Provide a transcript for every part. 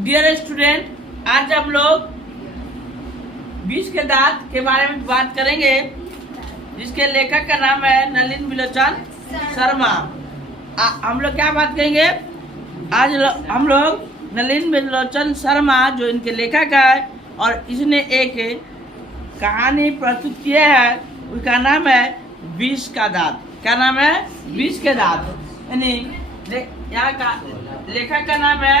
Dear student, आज हम लोग विष के दांत के बारे में बात करेंगे, जिसके लेखक का नाम है नलिन बिलोचन शर्मा। हम लोग क्या बात करेंगे आज? हम लोग नलिन बिलोचन शर्मा जो इनके लेखक है और इसने एक कहानी प्रस्तुत किया है, उसका नाम है विष का दांत। क्या नाम है? विष के दांत। यानी यहाँ का लेखक का नाम है,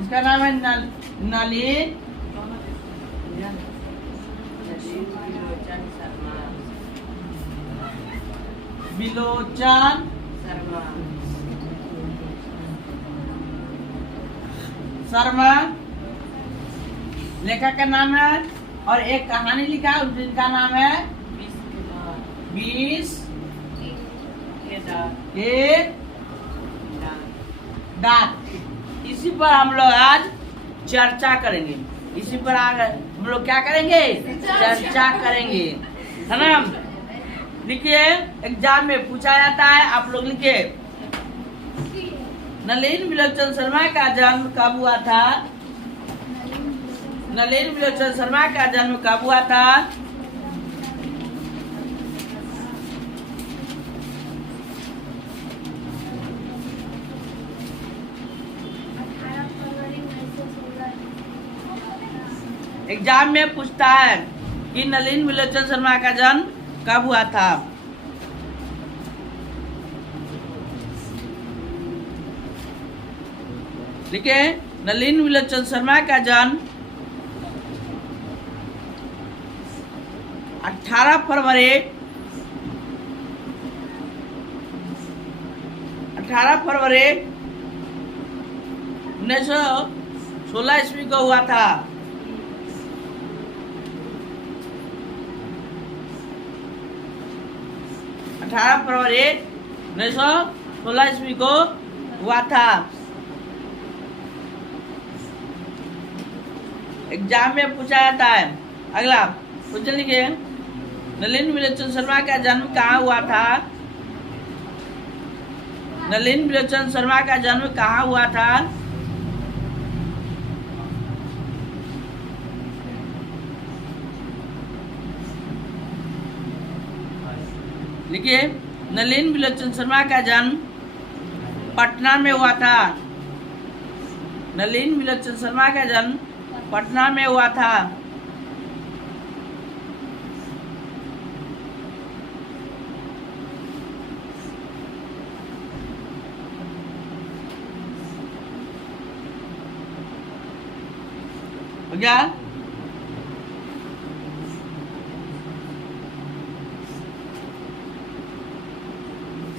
इसका नाम है नलिन बिलोचन शर्मा लेखक का नाम है, और एक कहानी लिखा है जिनका नाम है विष के दांत। इसी पर हम लोग आज चर्चा करेंगे। इसी पर आगे हम लोग क्या करेंगे? चर्चा करेंगे, है ना। लिखिए, एग्जाम में पूछा जाता है, आप लोग लिखिए। नलिन बिलोचन शर्मा का जन्म कब हुआ था? नलिन बिलोचन शर्मा का जन्म कब हुआ था? एग्जाम में पूछता है कि नलिन बिलोचन शर्मा का जन्म कब हुआ था। लिखे, नलिन बिलोचन शर्मा का जन्म 18 फरवरी 1916 ईस्वी को हुआ था। 18 फरवरी 1916 ईस्वी को हुआ था। एग्जाम में पूछा जाता है। अगला क्वेश्चन लिखिए, नलिन बिलोचन शर्मा का जन्म कहाँ हुआ था? नलिन बिलोचन शर्मा का जन्म कहाँ हुआ था? लिखिए, नलिन बिलोचन शर्मा का जन्म पटना में हुआ था। नलिन बिलोचन शर्मा का जन्म पटना में हुआ था। हो गया?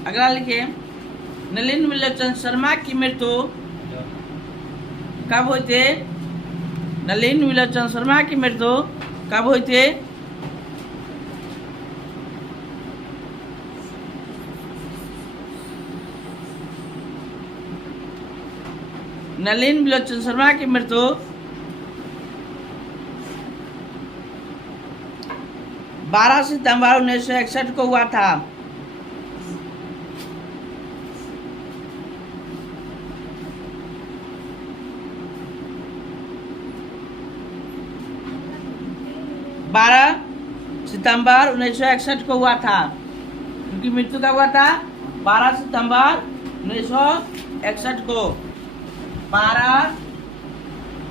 अगला लिखिए, नलिन बिलोचन शर्मा की मृत्यु कब हुई थी? नलिन बिलोचन शर्मा की मृत्यु कब हुई थी? नलिन बिलोचन शर्मा की मृत्यु 12 सितंबर 1961 को हुआ था। सितंबर 1961 को हुआ था। उनकी मृत्यु कब हुआ था? 12 सितंबर 1961 को। 12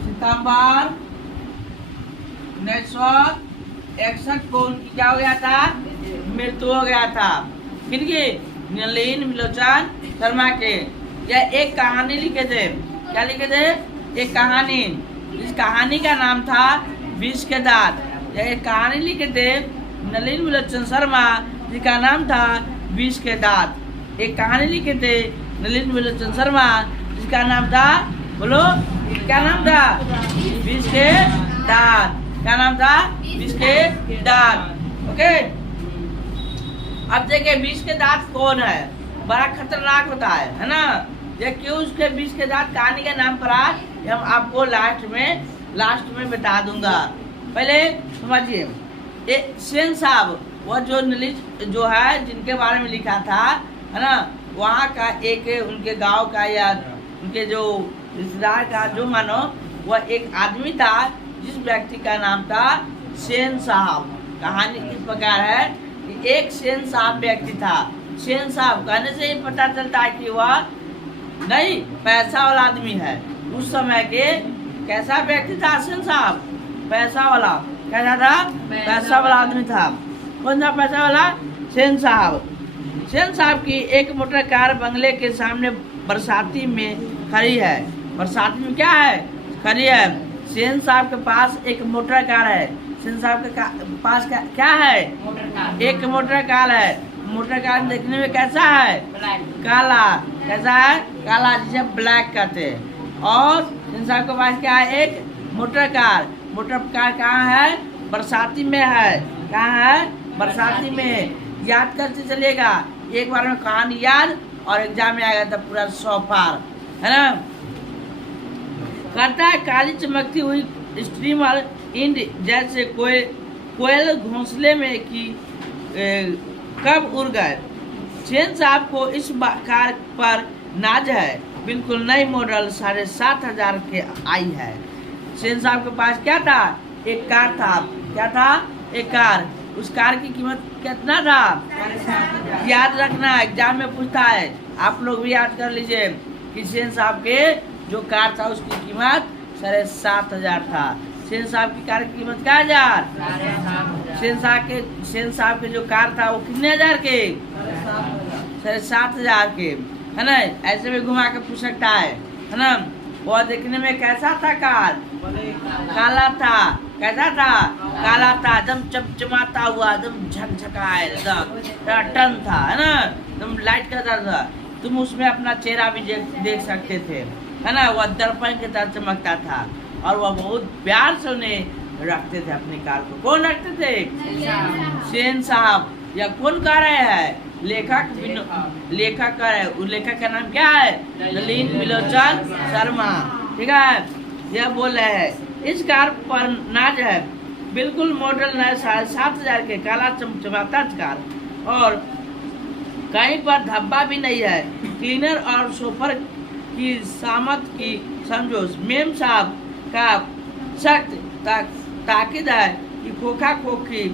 सितंबर 1961 को उनकी क्या हो गया था? मृत्यु हो गया था। किनकी? नलिन बिलोचन शर्मा के। यह एक कहानी लिखे थे। क्या लिखे थे? एक कहानी। इस कहानी का नाम था विष के दांत। यह एक कहानी लिखे थे नलिन बिलोचन शर्मा, जिसका नाम था विष के दांत। एक कहानी लिखे थे नलिन बिलोचन शर्मा, जिसका नाम था, बोलो क्या नाम था? विष के दांत। क्या नाम था? विष के दांत। ओके, अब देखिए विष के दांत कौन है? बड़ा खतरनाक होता है ना। ये क्यों उसके विष के दांत कहानी का नाम पड़ा, हम आपको लास्ट में बता दूंगा। पहले समझिए, सेन साहब, वह जो नलिन जो है जिनके बारे में लिखा था, है ना, वहाँ का एक उनके गांव का या उनके जो रिश्तेदार का जो मानो वह एक आदमी था जिस व्यक्ति का नाम था सेन साहब। कहानी इस प्रकार है कि एक सेन साहब व्यक्ति था। सेन साहब कहने से ही पता चलता है कि वह नहीं पैसा वाला आदमी है। उस समय के कैसा व्यक्ति था सेन साहब? पैसा वाला। कैसा था? पैसा वाला आदमी था। कौन था पैसा वाला? सेन साहब। सेन साहब की एक मोटर कार बंगले के सामने बरसाती में खड़ी है। बरसाती में क्या है? खड़ी है। सेन साहब के पास एक मोटर कार है। सेन साहब के पास क्या है? एक मोटर कार है। मोटर कार देखने में कैसा है? काला। कैसा है? काला, जिसे ब्लैक कहते हैं। और सेन साहब के पास क्या है? एक मोटर कार। मोटर कार कहाँ है? बरसाती में है। कहाँ है? बरसाती में। याद करते चलिएगा, एक बार में कहानी याद और एग्जाम में आएगा तो पूरा 100 पार, है ना। करता है काली चमकती हुई स्ट्रीमर इंड जैसे कोयल घोंसले में कि कब उड़ गए। सेन साहब को इस कार पर नाज है। बिल्कुल नई मॉडल 7,500 के आई है। सेन साहब के पास क्या था? एक कार था। क्या था? एक कार। उस कार की कीमत कितना था? याद रखना, एग्जाम में पूछता है। आप लोग भी याद कर लीजिए कि सेन साहब के जो कार था उसकी कीमत 7,500 था। सेन साहब की कार की कीमत क्या हजार? सेन साहब के जो कार था वो कितने हजार के? 7,500 के, है ना। ऐसे में घुमा के पूछ सकता है ना। वह देखने में कैसा था? कार काला था। कैसा था? काला था। एकदम चमचमाता हुआ, एकदम झकझकाए, एकदम टन था, है ना। एकदम लाइट करता था। तुम उसमें अपना चेहरा भी देख सकते थे, है ना। वह दर्पण की तरह चमकता था और वह बहुत प्यार से उन्हें रखते थे अपनी कार को। कौन रखते थे? सेन साहब। या कौन कर रहे हैं? लेखक कर है। उस लेखक का नाम क्या है? नलिन त्रिलोचन शर्मा। ठीक है, यह बोल रहे हैं इस कार पर नाज है। बिल्कुल मॉडल नया 7,500 के, काला चमचमाता कार और कहीं पर धब्बा भी नहीं है। क्लीनर और सोफर की सामत की समझो। मेम साहब का सख्त ताकीद है कि खोखा खोखी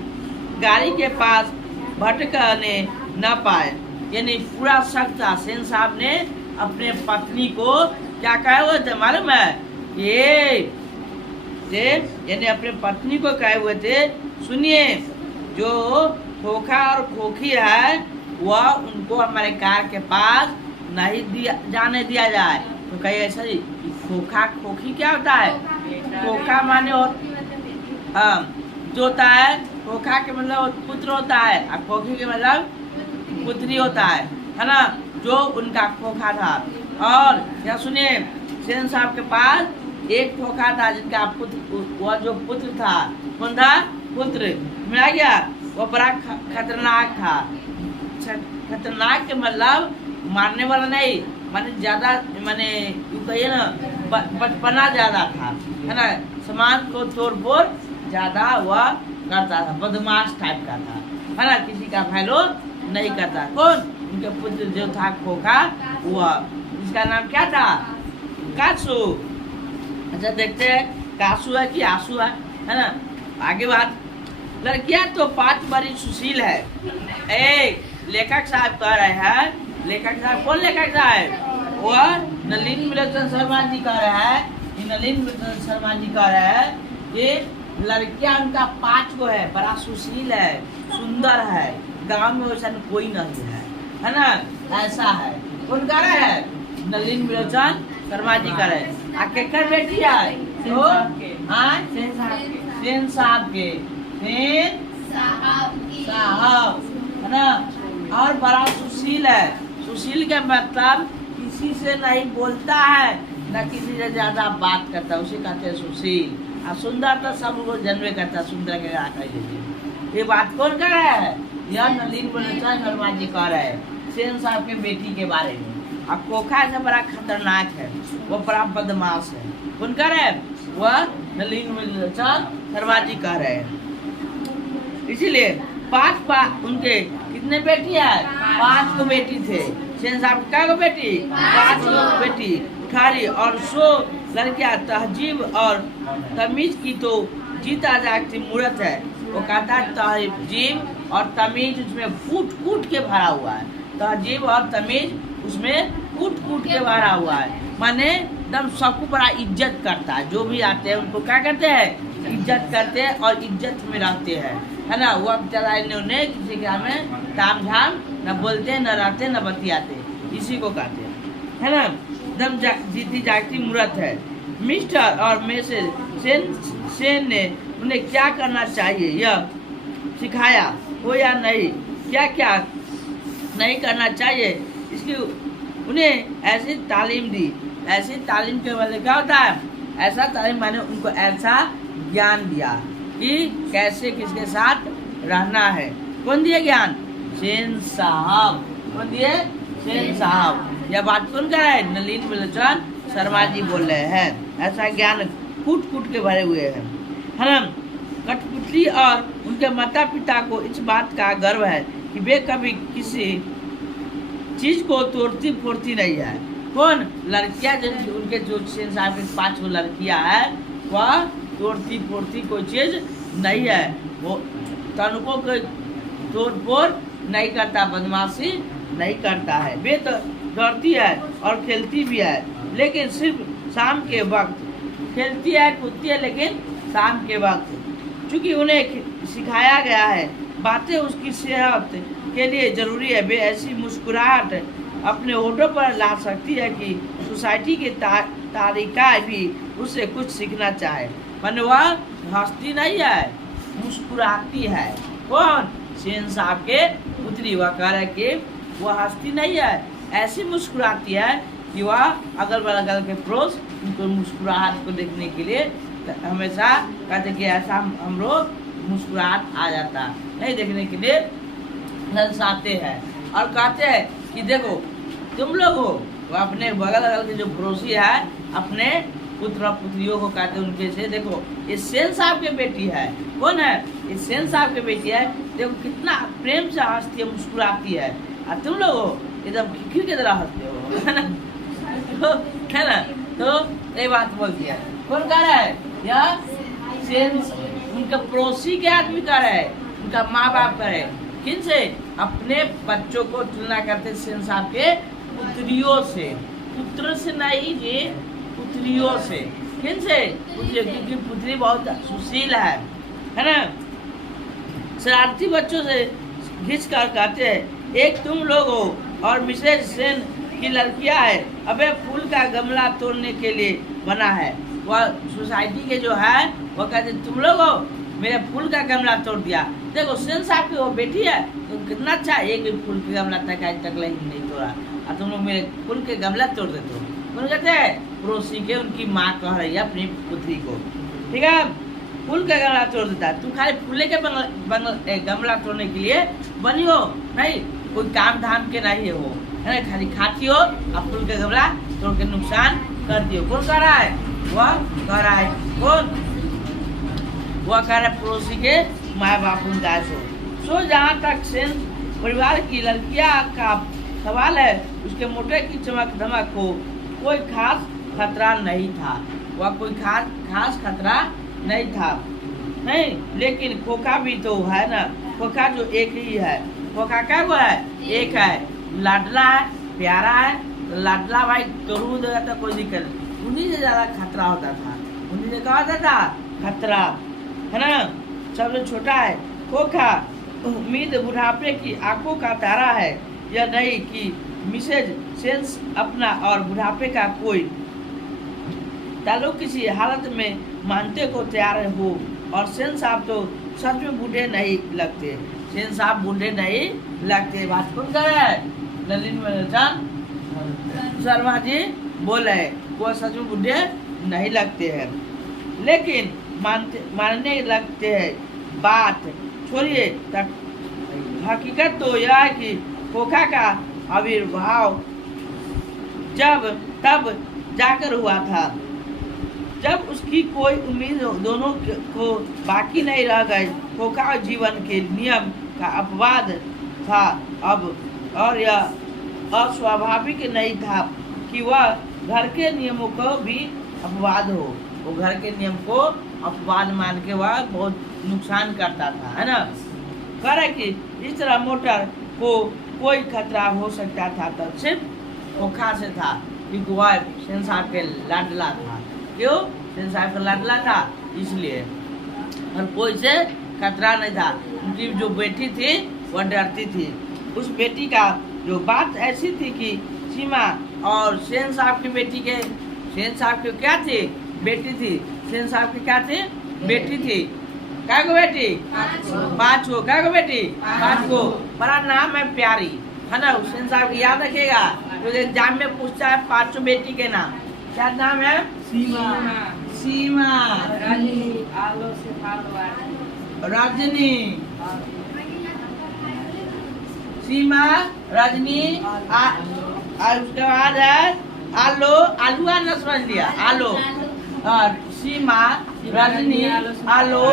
गाड़ी के पास भटकने न पाए। यानी पूरा सख्त था। सेन साहब ने अपने पत्नी को क्या कहे हुए थे मालूम है? यानी अपने पत्नी को कहे हुए थे, सुनिए, जो खोखा और खोखी है वह उनको हमारे कार के पास नहीं जाने दिया जाए। तो कहीं ऐसा ही खोखा खोखी क्या होता है? खोखा माने जो होता है, खोखा के मतलब पुत्र होता है और खोखी के मतलब पुत्री होता है ना। जो उनका खोखा था। और क्या सुनिए, सेन साहब के पास एक खोखा था जिनका पुत्र, वह जो पुत्र था, कौन था? पुत्र में आ गया। वो बड़ा खतरनाक था। खतरनाक के मतलब मारने वाला नहीं, माने ज्यादा, माने यूँ कहिए ना, बचपना ज्यादा था, है ना। सामान को तोड़ फोड़ ज्यादा हुआ करता था, बदमाश टाइप का था, है ना। किसी का वैल्यू नहीं करता। कौन? उनके पुत्र जो था खोखा, वह, इसका नाम क्या था? कासू। अच्छा देखते हैं कासू है कि आंसू है ना। आगे बात। लड़कियां तो 5 बड़ी सुशील है। लेखक साहब कह रहे हैं। लेखक साहब कौन लेखक साहब? वह नलिन त्रिलोचन शर्मा जी कह रहे हैं कि नलिन त्रिलोचन शर्मा जी कह रहे हैं कि लड़कियां उनका 5 गो है, बड़ा सुशील है, सुंदर है, गांव में वैसा कोई नहीं है ना। ऐसा है। कौन कह रहे हैं? नलिन त्रिलोचन शर्मा जी कह रहे हैं। आखिर बेटी है तो सेन साहब के, सेन साहब, है ना। और बड़ा सुशील है। सुशील के मतलब किसी से नहीं बोलता है, न किसी से ज्यादा बात करता है, उसे कहते हैं सुशील। और सुंदर तो सब लोग जन्मे करता है, सुंदर के आकर। ये बात कौन कर रहा है? यह नलिन त्रिलोचन शर्मा जी कह रहे हैं सेन साहब के बेटी के बारे में। और खोखा से बड़ा खतरनाक है, वो बड़ा बदमाश है। कौन कह रहे हैं? वह नलिन त्रिलोचन शर्मा जी कह रहे हैं। इसीलिए 5 उनके कितने बेटी है? 5 को बेटी थे। सेन साहब की क्या बेटी, 5 लोग बेटी उठारी और 100 लड़कियां। तहजीब और तमीज की तो जीता जागती मूर्त है। वो कहता है तहजीब और तमीज उसमें कूट कूट के भरा हुआ है। तहजीब और तमीज उसमें कूट कूट के भरा हुआ है, माने एकदम सबको बड़ा इज्जत करता है। जो भी आते हैं उनको क्या करते हैं, इज्जत करते हैं और इज्जत में रहते हैं, है ना। वक्त चलाए उन्हें किसी के में ताम झाम न बोलते न रहते न बतियाते, इसी को कहते हैं, है ना। एकदम जीती जागती मूर्त है। मिस्टर और मिसेस सेन ने उन्हें क्या करना चाहिए यह सिखाया हो या नहीं, क्या क्या नहीं करना चाहिए इसकी उन्हें ऐसी तालीम दी। ऐसी तालीम के मतलब क्या होता है, ऐसा तालीम माने उनको ऐसा ज्ञान दिया कि कैसे किसके साथ रहना है। कौन दिए ज्ञान, सेन साहब। कौन दिए, सेन साहब। यह बात कौन कह रहा है, नलिन त्रिलोचन शर्मा जी बोल रहे हैं। ऐसा ज्ञान कूट कूट के भरे हुए हैं, है ना। कठपुतली और उनके माता पिता को इस बात का गर्व है कि वे कभी किसी चीज को तोड़ती फोड़ती नहीं है। कौन, लड़कियां, उनके जो सेन साहब की 5 लड़कियां हैं, वह तोड़ती फोड़ती कोई चीज नहीं है। वो तनुकों को तोड़ फोड़ नहीं करता, बदमाशी नहीं करता है। वे तो दौड़ती है और खेलती भी है, लेकिन सिर्फ शाम के वक्त खेलती है, कूदती है, लेकिन शाम के वक्त। चूँकि उन्हें सिखाया गया है बातें उसकी सेहत के लिए जरूरी है, वे ऐसी मुस्कुराहट अपने होठों पर ला सकती है कि सोसाइटी के तारिका भी उससे कुछ सीखना चाहे। माने वह हंसती नहीं है, मुस्कुराती है। कौन, सेन साहब के पुत्री। वह कह रहे कि वह हंसती नहीं है, ऐसी मुस्कुराती है कि वह अगल बगल के पड़ोस उनको मुस्कुराहट को देखने के लिए हमेशा कहते कि ऐसा हम लोग मुस्कुराहट आ जाता नहीं देखने के लिए ललचाते हैं। और कहते हैं कि देखो तुम लोग हो, वो अपने बगल अगल के जो पड़ोसी है अपने पुत्र पुत्रियों को कहते हैं उनके से, देखो ये सेन साहब की बेटी है। कौन है, ये सेन साहब की बेटी है। देखो कितना प्रेम से हंसती है, मुस्कुराती है, और तुम लोग हो एकदम खिखिर की तरह हंसते हो, है ना। तो ये बात बोलती है। कौन कह रहा है, यह सेन उनका पड़ोसी के आदमी कह रहा है, उनका माँ बाप कह रहे हैं। किन से, अपने बच्चों को तुलना करते सेन साहब के पुत्रियों से। पुत्र से नहीं जी, पुत्रियों से। किन से, पुत्रियों, क्योंकि पुत्री बहुत सुशील है ना। शरारती बच्चों से घिस कर कहते हैं, एक तुम लोग हो और मिसेज सेन की लड़कियां है। अबे फूल का गमला तोड़ने के लिए बना है। वह सोसाइटी के जो है वो कहते तुम लोग हो, मेरे फूल का गमला तोड़ दिया। देखो सेन साहब की वो बेटी है तो कितना अच्छा, एक भी फूल के गमला तक आज तक नहीं तोड़ा, और तुम लोग मेरे फूल के गमला तोड़ देते हो। कौन कहते हैं, पड़ोसी के, उनकी माँ कह रही है अपनी पुत्री को, ठीक है, फूल का गमला तोड़ देता है। तुम खाली फूले के गमला तोड़ने के लिए बनी हो, नहीं कोई काम धाम के नहीं हो, है ना, खाली खाती हो और फूल का गमला तोड़ के नुकसान करती हो। कौन कह रहा है, वह कह रहा है। कौन, वह कह रहा है पड़ोसी के माँ बाप उनका। सो जहाँ तक सेन परिवार की लड़कियाँ का सवाल है, उसके मोटे की चमक धमक को कोई खास खतरा नहीं था। वह कोई खास खतरा नहीं था, नहीं। लेकिन खोखा भी तो है ना, खोखा जो एक ही है। खोखा क्या वो है, एक है, लाडला है, प्यारा है। तो लाडला भाई तोड़ देगा तो कोई दिक्कत नहीं, उन्हीं से ज़्यादा खतरा होता था, उन्हीं से कहा होता था खतरा, है ना। सबसे छोटा है खोखा, उम्मीद बुढ़ापे की आंखों का तारा है। यह नहीं कि मिसेज सेंस अपना और बुढ़ापे का कोई ताल्लुक किसी हालत में मानते को तैयार हो। और सेन साहब तो सच में बूढ़े नहीं लगते, सेन साहब बूढ़े नहीं लगते। बात कौन कर रहा है, नलिन त्रिलोचन शर्मा जी बोल रहे, वो सच में बूढ़े नहीं लगते हैं, लेकिन मानने लगते हैं। बात छोड़िए, हकीकत तो यह है कि खोखा का आविर्भाव तब जाकर हुआ था जब उसकी कोई उम्मीद दोनों को बाकी नहीं रह गई। खोखा जीवन के नियम का अपवाद था अब, और यह अस्वाभाविक नहीं था कि वह घर के नियमों को भी अपवाद हो। वो घर के नियम को अपवाद मान के वह बहुत नुकसान करता था, है ना। कह रहे कि इस तरह मोटर को कोई खतरा हो सकता था तो सिर्फ खोखा से था, क्योंकि वह सेन साहब के लाडला था। क्यों? सेन साहब का लाडला था इसलिए, और कोई से खतरा नहीं था। उनकी जो बेटी थी वह डरती थी। उस बेटी का जो बात ऐसी थी कि सीमा और सेन साहब की बेटी के, सेन साहब की क्या थी? बेटी थी। सेन साहब की क्या थी? बेटी थी। क्या को बेटी? 5 को। क्या को बेटी? 5 को। बड़ा नाम है प्यारी, है ना। सेन साहब की याद रखेगा, तो एग्जाम में पूछता है 5 बेटी के नाम। क्या नाम है? सीमा, सीमा, रजनी, आलो से रजनी, सीमा, रजनी, उसके बाद है आलो, आलूआ न समझ लिया, आलो, और सीमा, रजनी, आलो,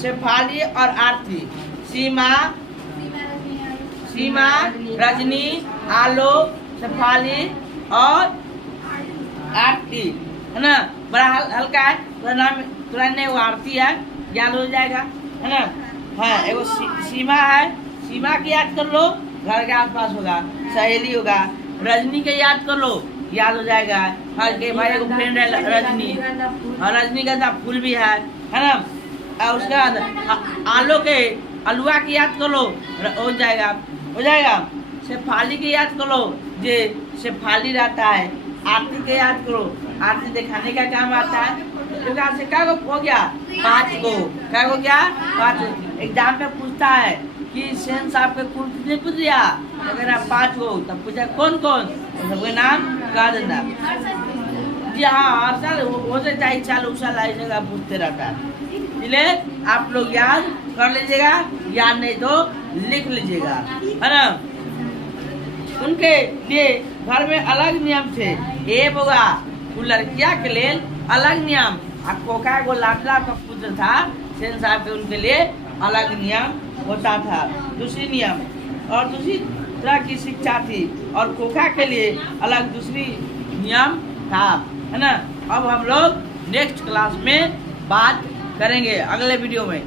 शेफाली और आरती। सीमा, सीमा, रजनी, आलो, शेफाली और आरती, है ना। बड़ा हल्का है, पूरा नाम पूरा नहीं, वो आरती है, याद हो जाएगा, है ना। हाँ, एगो सीमा है, सीमा की याद कर लो, घर के आसपास होगा, सहेली होगा। रजनी के याद कर लो, याद हो जाएगा। हर के भाई एगो फ्रेंड है रजनी, और रजनी का फूल भी है ना। और उसके बाद आलो के अलुआ की याद कर लो, हो जाएगा, हो जाएगा। शेफाली की याद कर लो, जे शेफाली रहता है। आरती के याद करो, आरती दिखाने का काम आता है। से क्या हो गया? 5 को। क्या हो गया? 5। एग्जाम में पूछता है कि सेन साहब के कुल कितने पुत्रिया? अगर 5 को, तब पूछा कौन कौन, सबके नाम कह देना। जी हाँ, हर साल हो जाता है, साल उस साल आई जगह पूछते रहता है। इसलिए आप लोग याद कर लीजिएगा, याद नहीं तो लिख लीजिएगा, है ना। उनके लिए घर में अलग नियम थे। ए बोगा वो लड़किया के लिए अलग नियम, और कोका को लाडला का पुत्र था सेन साहब के, उनके लिए अलग नियम होता था। दूसरी नियम और दूसरी तरह की शिक्षा थी, और कोका के लिए अलग दूसरी नियम था, है ना। अब हम लोग नेक्स्ट क्लास में बात करेंगे अगले वीडियो में।